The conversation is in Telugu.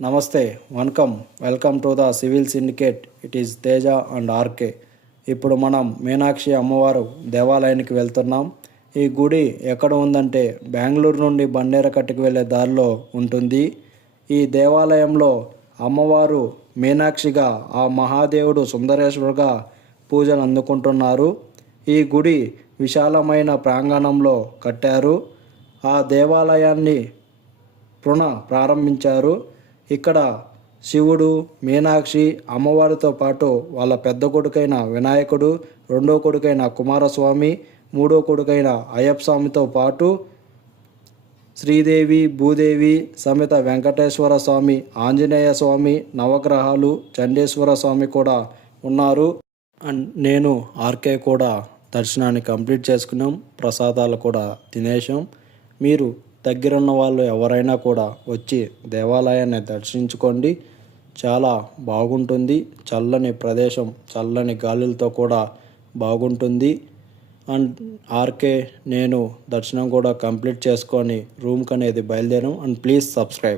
నమస్తే, వనకం, welcome to the civil syndicate. It is Teja and RK. ఇప్పుడు మనం మీనాక్షి అమ్మవారు దేవాలయానికి వెళ్తున్నాం. ఈ గుడి ఎక్కడ ఉందంటే బెంగళూరు నుండి బండేరకట్టుకు వెళ్ళే దారిలో ఉంటుంది. ఈ దేవాలయంలో అమ్మవారు మీనాక్షిగా, ఆ మహాదేవుడు సుందరేశ్వరుగా పూజలు అందుకుంటున్నారు. ఈ గుడి విశాలమైన ప్రాంగణంలో కట్టారు. ఆ దేవాలయాన్ని ప్రారంభించారు. ఇక్కడ శివుడు, మీనాక్షి అమ్మవారితో పాటు వాళ్ళ పెద్ద కొడుకైన వినాయకుడు, రెండో కొడుకైన కుమారస్వామి, మూడో కొడుకైన అయ్యప్ప స్వామితో పాటు శ్రీదేవి, భూదేవి సమేత వెంకటేశ్వర స్వామి, ఆంజనేయ స్వామి, నవగ్రహాలు, చండేశ్వర స్వామి కూడా ఉన్నారు. అండ్ నేను ఆర్కే కూడా దర్శనాన్ని కంప్లీట్ చేసుకున్నాం. ప్రసాదాలు కూడా తినేసాం. మీరు దగ్గరున్న వాళ్ళు ఎవరైనా కూడా వచ్చి దేవాలయాన్ని దర్శించుకోండి. చాలా బాగుంటుంది. చల్లని ప్రదేశం, చల్లని గాలులతో కూడా బాగుంటుంది. అండ్ ఆర్కే నేను దర్శనం కూడా కంప్లీట్ చేసుకొని రూమ్కి అనేది బయలుదేరాం. And please subscribe.